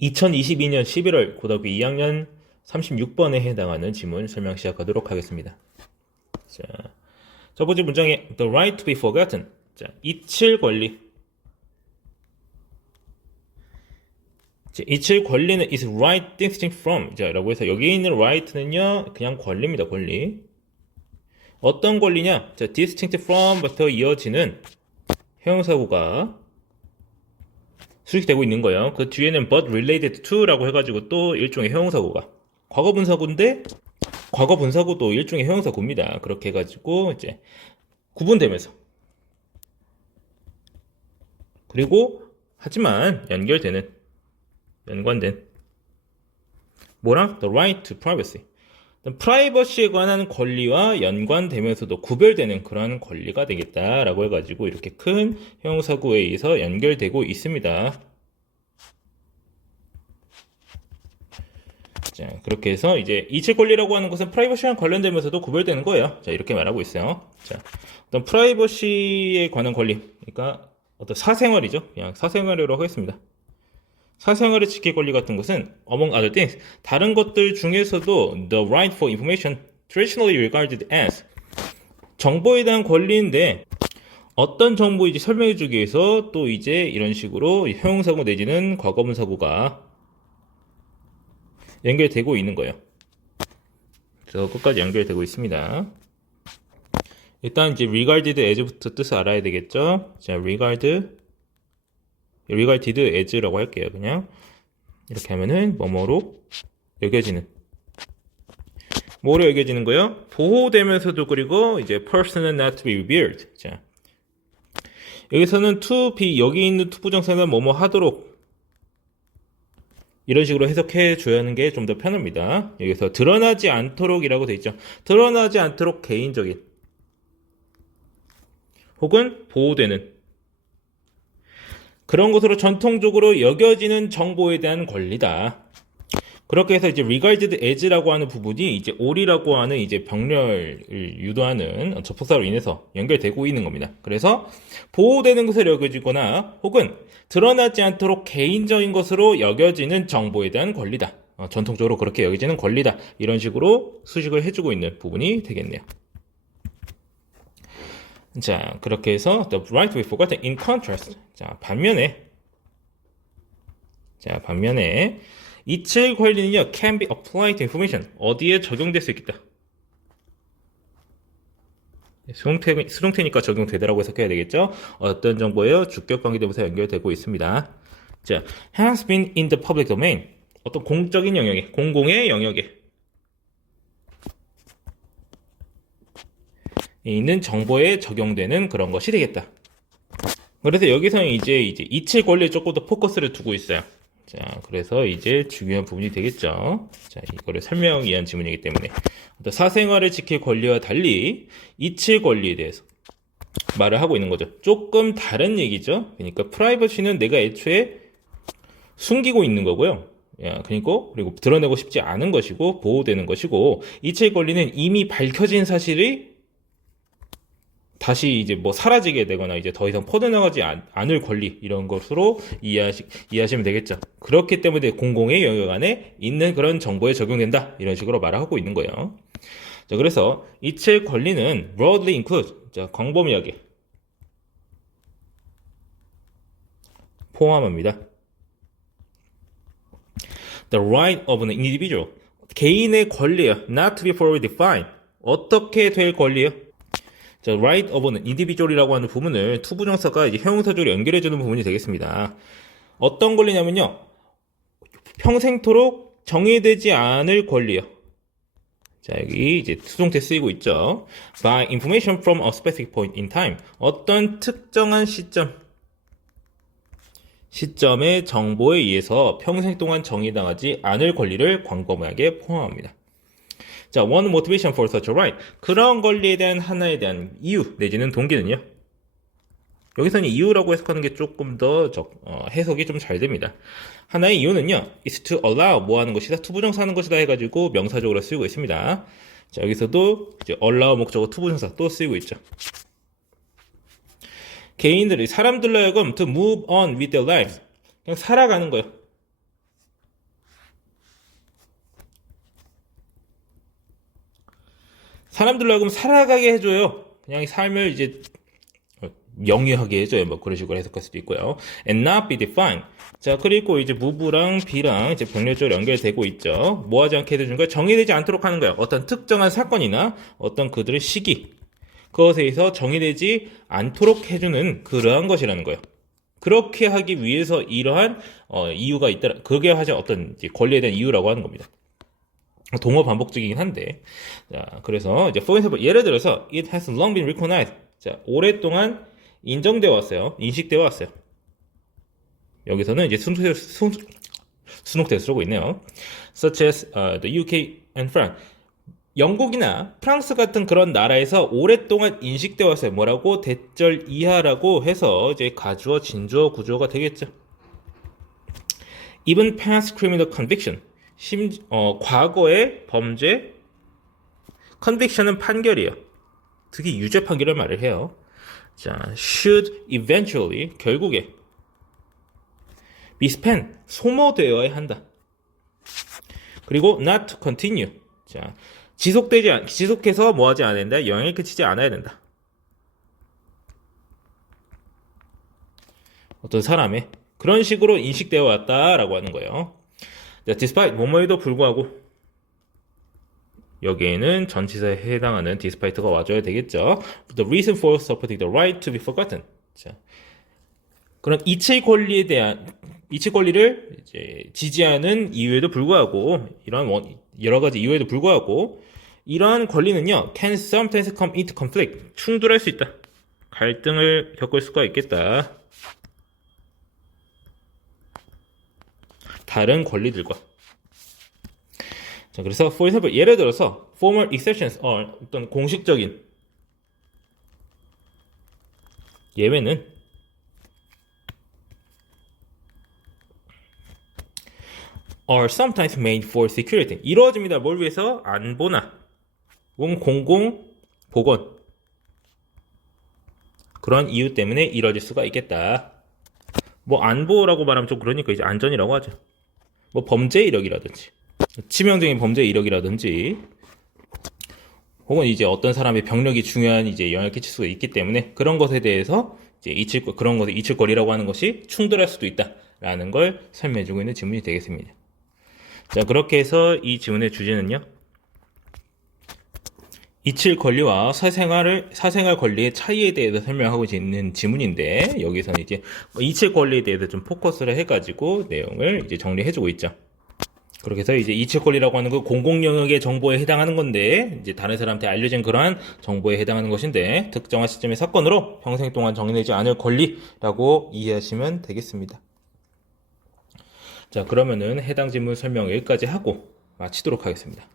2022년 11월 고등학교 2학년 36번에 해당하는 지문 설명 시작하도록 하겠습니다. 자, 첫 번째 문장에 The right to be forgotten. 자, 잊힐 권리. 자, 잊힐 권리는 is right distinct from. 자, 라고 해서 여기 있는 right는요, 그냥 권리입니다, 권리. 어떤 권리냐? 자, distinct from부터 이어지는 형용사구가 수식되고 있는 거예요. 그 뒤에는 but related to라고 해가지고 또 일종의 형용사구가 과거분사구인데 과거분사구도 일종의 형용사구입니다. 그렇게 해가지고 이제 구분되면서 그리고 하지만 연관된 뭐랑? The right to privacy. 프라이버시에 관한 권리와 연관되면서도 구별되는 그러한 권리가 되겠다라고 해가지고 이렇게 큰 형용사구에 의해서 연결되고 있습니다. 자, 그렇게 해서 이제 이체 권리라고 하는 것은 프라이버시와 관련되면서도 구별되는 거예요. 자, 이렇게 말하고 있어요. 자, 어떤 프라이버시에 관한 권리, 그러니까 어떤 사생활이죠. 그냥 사생활이라고 하겠습니다. 사생활을 지킬 권리 같은 것은 among other things, 다른 것들 중에서도 the right for information traditionally regarded as 정보에 대한 권리인데 어떤 정보인지 설명해 주기 위해서 또 이제 이런 식으로 형용사구 내지는 과거분사구가 연결되고 있는 거예요. 그래서 끝까지 연결되고 있습니다. 일단 이제 regarded as부터 뜻을 알아야 되겠죠. 자, regarded as라고 할게요. 그냥 이렇게 하면은 뭐뭐로 여겨지는, 뭐로 여겨지는 거요? 보호되면서도, 그리고 이제 person not to be revealed. 자, 여기서는 to be, 여기 있는 to 부정사는 뭐뭐 하도록 이런 식으로 해석해 줘야 하는 게 좀 더 편합니다. 여기서 드러나지 않도록이라고 돼 있죠. 드러나지 않도록 개인적인 혹은 보호되는 그런 것으로 전통적으로 여겨지는 정보에 대한 권리다. 그렇게 해서 이제 regarded as라고 하는 부분이 이제 all이라고 하는 이제 병렬을 유도하는 접속사로 인해서 연결되고 있는 겁니다. 그래서 보호되는 것으로 여겨지거나 혹은 드러나지 않도록 개인적인 것으로 여겨지는 정보에 대한 권리다. 전통적으로 그렇게 여겨지는 권리다. 이런 식으로 수식을 해주고 있는 부분이 되겠네요. 자, 그렇게 해서 the right to be forgotten in contrast. 자, 반면에 잊힐 권리는요, can be applied to information. 어디에 적용될 수 있겠다. 수동태니까 적용되다라고 해석해야 되겠죠. 어떤 정보예요? 주격 관계대명사 연결되고 있습니다. 자, has been in the public domain. 어떤 공적인 영역에, 공공의 영역에 있는 정보에 적용되는 그런 것이 되겠다. 그래서 여기서는 이제 잊힐 권리에 조금 더 포커스를 두고 있어요. 자, 그래서 이제 중요한 부분이 되겠죠. 자, 이거를 설명하기 위한 지문이기 때문에 어떤 사생활을 지킬 권리와 달리 잊힐 권리에 대해서 말을 하고 있는 거죠. 조금 다른 얘기죠. 그러니까 프라이버시는 내가 애초에 숨기고 있는 거고요. 그리고 드러내고 싶지 않은 것이고 보호되는 것이고, 잊힐 권리는 이미 밝혀진 사실이 다시 이제 뭐 사라지게 되거나 이제 더 이상 퍼져나가지 않을 권리, 이런 것으로 이해하시면 되겠죠. 그렇기 때문에 공공의 영역 안에 있는 그런 정보에 적용된다, 이런 식으로 말하고 있는 거예요. 자, 그래서 잊힐 권리는 broadly include, 자, 광범위하게 포함합니다. The right of an individual, 개인의 권리예요. Not to be fully defined, 어떻게 될 권리예요? 자, right of an individual이라고 하는 부분을 to 부정사가 이제 형용사적으로 연결해주는 부분이 되겠습니다. 어떤 권리냐면요, 평생토록 정의되지 않을 권리요. 자, 여기 이제 수동태 쓰이고 있죠. By information from a specific point in time, 어떤 특정한 시점의 정보에 의해서 평생 동안 정의당하지 않을 권리를 광범위하게 포함합니다. 자, one motivation for such a right. 그런 권리에 대한 하나에 대한 이유 내지는 동기는요. 여기서는 이유라고 해석하는 게 조금 더 해석이 좀 잘 됩니다. 하나의 이유는요, is to allow 뭐 하는 것이다, to 부정사 하는 것이다 해가지고 명사적으로 쓰이고 있습니다. 자, 여기서도 이제 allow 목적어 to 부정사 또 쓰이고 있죠. 사람들로 하여금 to move on with their lives, 그냥 살아가는 거예요. 사람들로 하여금 살아가게 해줘요. 그냥 삶을 이제 영위하게 해줘요. 뭐 그런 식으로 해석할 수도 있고요. And not be defined. 자, 그리고 이제 move랑 be랑 이제 병렬적으로 연결되고 있죠. 뭐 하지 않게 해주는 거야? 정의되지 않도록 하는 거예요. 어떤 특정한 사건이나 어떤 그들의 시기, 그것에 의해서 정의되지 않도록 해주는 그러한 것이라는 거예요. 그렇게 하기 위해서 이러한 이유가 있다. 그게 하자 어떤 이제 권리에 대한 이유라고 하는 겁니다. 동어 반복적이긴 한데, 자, 그래서 이제 for example, 예를 들어서 it has long been recognized. 자, 오랫동안 인정되어 왔어요. 인식되어 왔어요. 여기서는 이제 순혹대로 쓰고 있네요. Such as the UK and France. 영국이나 프랑스 같은 그런 나라에서 오랫동안 인식되어 왔어요. 뭐라고? 대절 이하라고 해서 이제 가주어, 진주어, 구주어가 되겠죠. Even past criminal conviction. 과거의 범죄, conviction은 판결이에요. 특히 유죄 판결을 말을 해요. 자, should eventually, 결국에 be spent, 소모되어야 한다. 그리고 not to continue. 자, 지속해서 뭐 하지 않아야 된다? 영향을 끼치지 않아야 된다. 어떤 사람의 그런 식으로 인식되어 왔다라고 하는 거예요. 자, despite 뭐뭐에도 불구하고 여기에는 전치사에 해당하는 despite가 와줘야 되겠죠. The reason for supporting the right to be forgotten. 자, 그런 이치 권리를 이제 지지하는 이유에도 불구하고 이런 여러 가지 이유에도 불구하고 이러한 권리는요 can sometimes come into conflict. 충돌할 수 있다. 갈등을 겪을 수가 있겠다. 다른 권리들과. 자, 그래서 for example, 예를 들어서 formal exceptions, 어떤 공식적인 예외는 are sometimes made for security. 이루어집니다. 뭘 위해서? 안보나 혹은 공공 보건 그런 이유 때문에 이루어질 수가 있겠다. 뭐 안보라고 말하면 좀 그러니까 이제 안전이라고 하죠. 뭐 범죄 이력이라든지 치명적인 범죄 이력이라든지 혹은 이제 어떤 사람의 병력이 중요한 이제 영향을 끼칠 수가 있기 때문에 그런 것에 대해서 이제 그런 것을 이칠거리라고 하는 것이 충돌할 수도 있다라는 걸 설명해주고 있는 지문이 되겠습니다. 자, 그렇게 해서 이 지문의 주제는요. 이칠 권리와 사생활 권리의 차이에 대해서 설명하고 있는 지문인데 여기서는 이제 이칠 권리에 대해서 좀 포커스를 해가지고 내용을 이제 정리해주고 있죠. 그렇게 해서 이제 이칠 권리라고 하는 건 공공 영역의 정보에 해당하는 건데 이제 다른 사람한테 알려진 그러한 정보에 해당하는 것인데 특정한 시점의 사건으로 평생 동안 정리되지 않을 권리라고 이해하시면 되겠습니다. 자, 그러면은 해당 지문 설명 여기까지 하고 마치도록 하겠습니다.